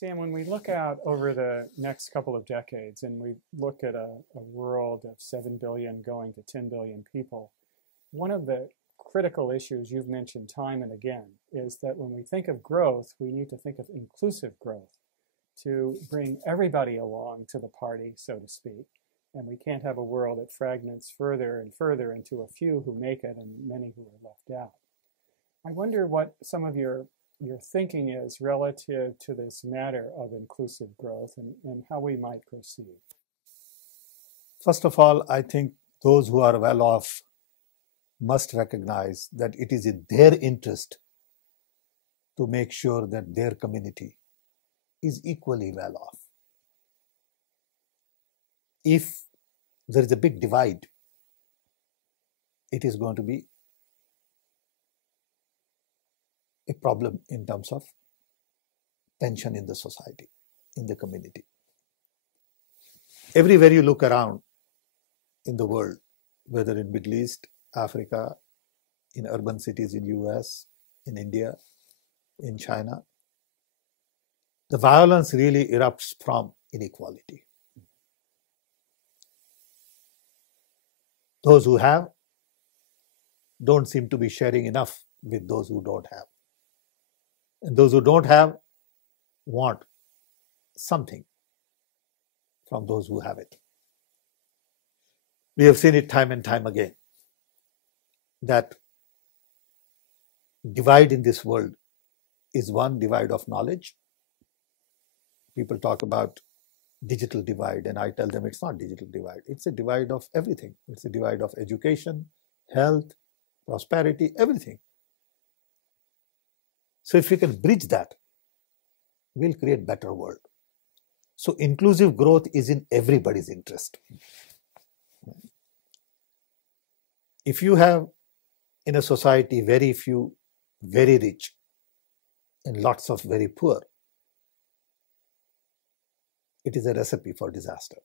Sam, when we look out over the next couple of decades and we look at a world of 7 billion going to 10 billion people, one of the critical issues you've mentioned time and again is that when we think of growth, we need to think of inclusive growth to bring everybody along to the party, so to speak. And we can't have a world that fragments further and further into a few who make it and many who are left out. I wonder what some of your thinking is relative to this matter of inclusive growth and how we might proceed. First of all, I think those who are well off must recognize that it is in their interest to make sure that their community is equally well off. If there is a big divide, it is going to be a problem in terms of tension in the society, in the community. Everywhere you look around in the world, whether in Middle East, Africa, in urban cities in US, in India, in China, the violence really erupts from inequality. Those who have don't seem to be sharing enough with those who don't have. And those who don't have want something from those who have it. We have seen it time and time again that divide in this world is one divide of knowledge. People talk about digital divide, and I tell them it's not digital divide. It's a divide of everything. It's a divide of education, health, prosperity, everything. So if we can bridge that, we'll create a better world. So inclusive growth is in everybody's interest. If you have in a society very few very rich and lots of very poor, it is a recipe for disaster.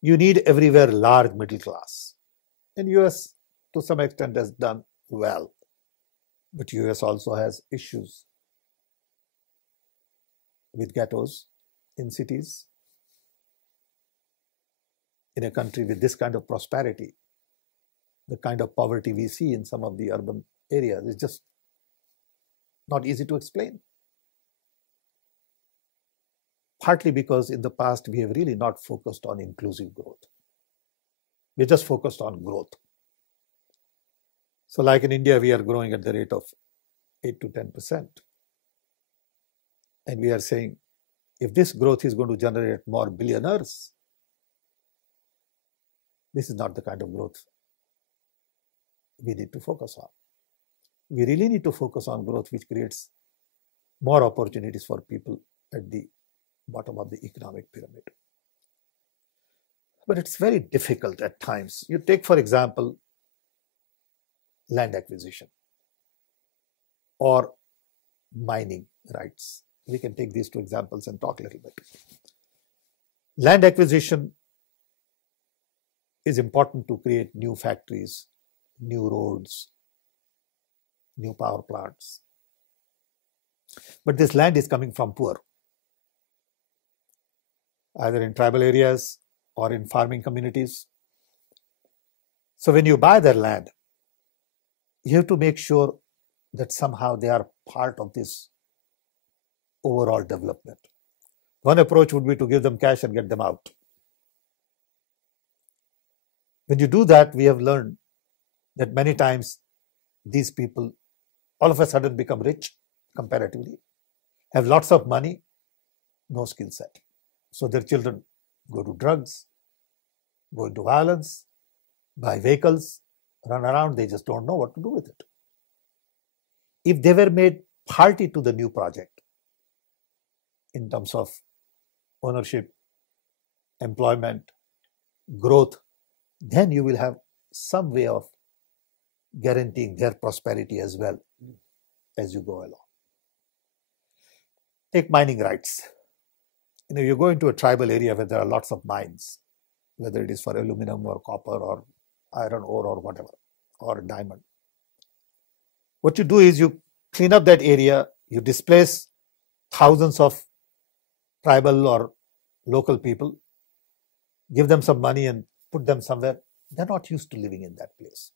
You need everywhere large middle class. And US to some extent has done well. But US also has issues with ghettos in cities. In a country with this kind of prosperity, the kind of poverty we see in some of the urban areas is just not easy to explain. Partly because in the past we have really not focused on inclusive growth. We just focused on growth. So like in India, we are growing at the rate of 8 to 10%. And we are saying, if this growth is going to generate more billionaires, this is not the kind of growth we need to focus on. We really need to focus on growth which creates more opportunities for people at the bottom of the economic pyramid. But it's very difficult at times. You take, for example, land acquisition or mining rights. We can take these two examples and talk a little bit. Land acquisition is important to create new factories, new roads, new power plants. But this land is coming from poor, either in tribal areas or in farming communities. So when you buy their land, you have to make sure that somehow they are part of this overall development. One approach would be to give them cash and get them out. When you do that, we have learned that many times these people all of a sudden become rich comparatively, have lots of money, no skill set. So their children go to drugs, go into violence, buy vehicles, run around, they just don't know what to do with it. If they were made party to the new project in terms of ownership, employment, growth, then you will have some way of guaranteeing their prosperity as well as you go along. Take mining rights. You go into a tribal area where there are lots of mines, whether it is for aluminum or copper or iron ore or whatever, or diamond. What you do is you clean up that area, you displace thousands of tribal or local people, give them some money and put them somewhere. They're not used to living in that place.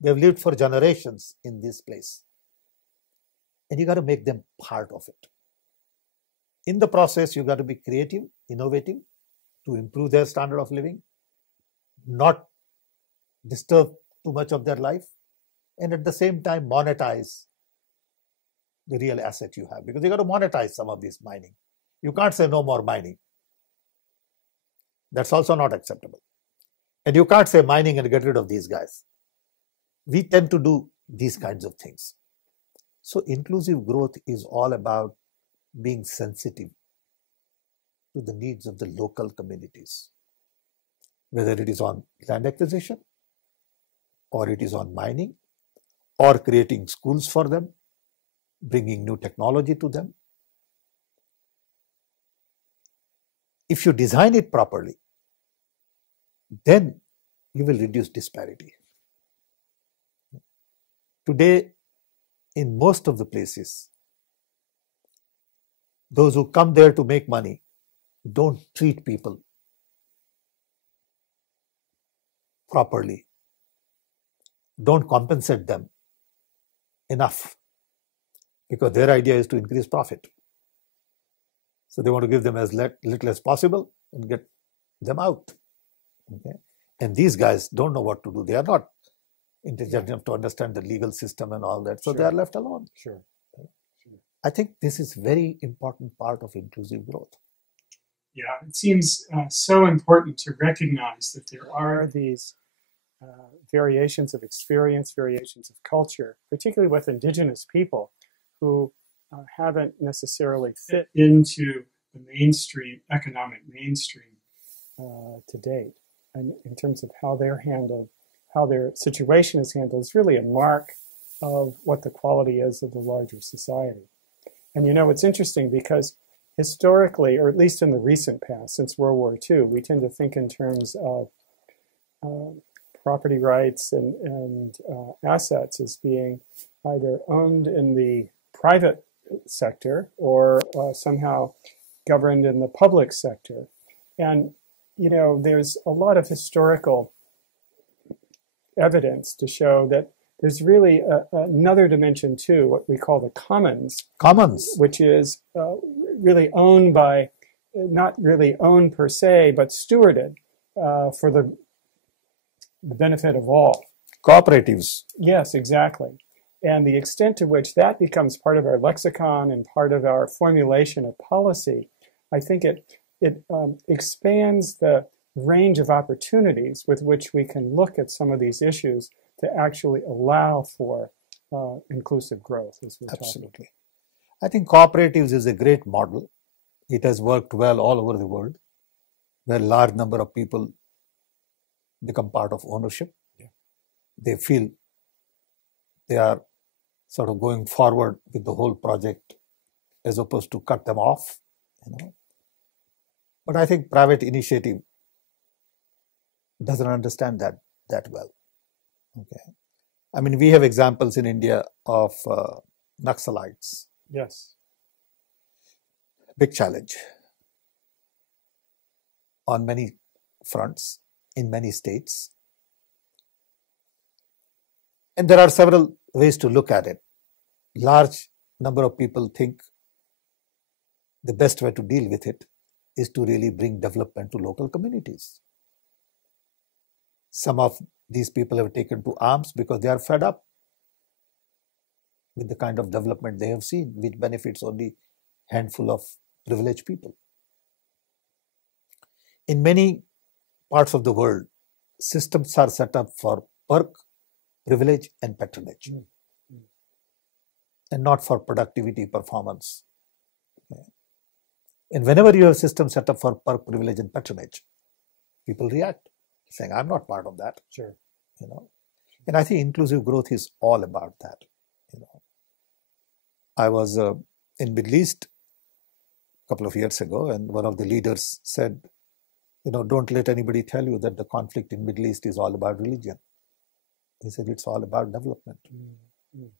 They've lived for generations in this place. And you got to make them part of it. In the process, you got to be creative, innovative to improve their standard of living, not disturb too much of their life, and at the same time monetize the real asset you have, because you got to monetize some of this mining. You can't say no more mining. That's also not acceptable. And you can't say mining and get rid of these guys. We tend to do these kinds of things. So inclusive growth is all about being sensitive to the needs of the local communities, whether it is on land acquisition, or it is on mining, or creating schools for them, bringing new technology to them. If you design it properly, then you will reduce disparity. Today, in most of the places, those who come there to make money don't treat people properly, don't compensate them enough, because their idea is to increase profit. So they want to give them as little as possible and get them out. Okay? And these guys don't know what to do. They are not intelligent enough to understand the legal system and all that. So Sure. they are left alone. Sure. I think this is very important part of inclusive growth. Yeah, it seems so important to recognize that there are these variations of experience, variations of culture, particularly with indigenous people who haven't necessarily fit into the mainstream, economic mainstream to date. And in terms of how they're handled, how their situation is handled, is really a mark of what the quality is of the larger society. And you know, it's interesting because historically, or at least in the recent past, since World War II, we tend to think in terms of property rights and assets as being either owned in the private sector or somehow governed in the public sector. And, you know, there's a lot of historical evidence to show that there's really another dimension too, what we call the commons. Commons. Which is really owned by, not really owned per se, but stewarded for the benefit of all. Cooperatives. Yes, exactly. And the extent to which that becomes part of our lexicon and part of our formulation of policy, I think it expands the range of opportunities with which we can look at some of these issues to actually allow for inclusive growth, as we're Absolutely. I think cooperatives is a great model. It has worked well all over the world, where a large number of people become part of ownership. Yeah. They feel they are sort of going forward with the whole project as opposed to cut them off. You know. But I think private initiative doesn't understand that well. Okay. I mean, we have examples in India of Naxalites. Yes. Big challenge on many fronts, in many states. And there are several ways to look at it. Large number of people think the best way to deal with it is to really bring development to local communities. Some of these people have taken to arms because they are fed up with the kind of development they have seen, which benefits only a handful of privileged people. In many parts of the world, systems are set up for perk, privilege, and patronage, and not for productivity, performance. And whenever you have a system set up for perk, privilege, and patronage, people react, saying, I'm not part of that. Sure. You know, and I think inclusive growth is all about that. You know, I was in Middle East a couple of years ago, and one of the leaders said, you know, don't let anybody tell you that the conflict in Middle East is all about religion. He said it's all about development. You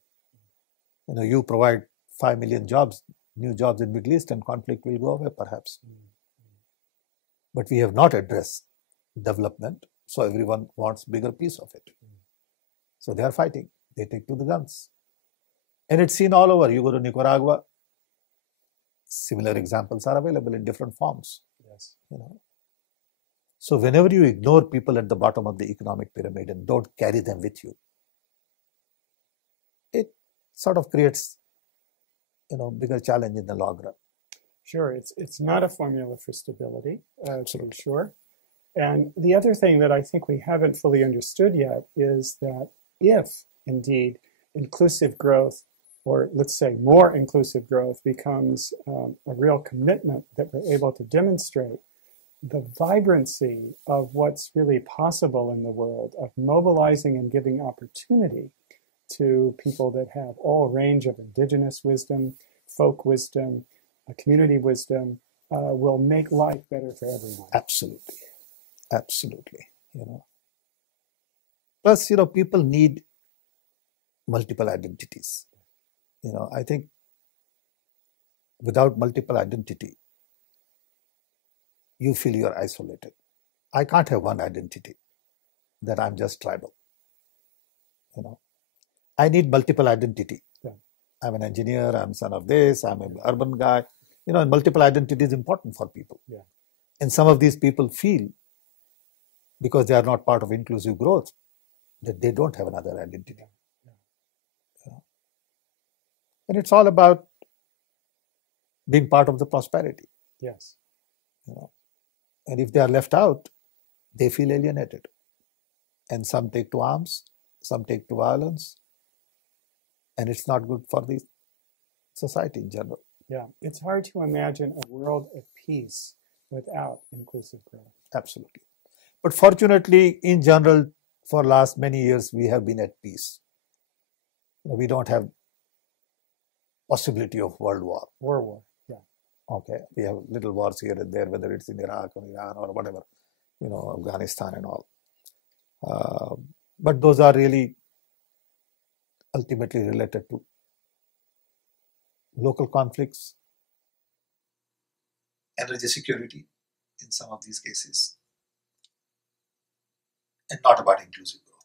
know, you provide 5 million jobs, new jobs in Middle East, and conflict will go away perhaps. But we have not addressed development, so everyone wants bigger piece of it. So they are fighting. They take to the guns. And it's seen all over. You go to Nicaragua, similar examples are available in different forms. Yes. So whenever you ignore people at the bottom of the economic pyramid and don't carry them with you, it sort of creates, bigger challenge in the long run. Sure, it's not a formula for stability, to be sure. And the other thing that I think we haven't fully understood yet is that if indeed inclusive growth, or let's say more inclusive growth, becomes a real commitment that we're able to demonstrate, the vibrancy of what's really possible in the world, of mobilizing and giving opportunity to people that have all range of indigenous wisdom, folk wisdom, community wisdom, will make life better for everyone. Absolutely. Absolutely. Plus, people need multiple identities. I think without multiple identity, you feel you're isolated. I can't have one identity, that I'm just tribal. I need multiple identity. Yeah. I'm an engineer, I'm son of this, I'm an urban guy. And multiple identity is important for people. Yeah. And some of these people feel, because they are not part of inclusive growth, that they don't have another identity. Yeah. And it's all about being part of the prosperity. Yes. And if they are left out, they feel alienated. And some take to arms, some take to violence. And it's not good for the society in general. Yeah, it's hard to imagine a world at peace without inclusive growth. Absolutely. But fortunately, in general, for last many years, we have been at peace. We don't have possibility of world war. World war, yeah. Okay, we have little wars here and there, whether it's in Iraq or Iran or whatever, Afghanistan and all. But those are really ultimately related to local conflicts, energy security in some of these cases, and not about inclusive growth.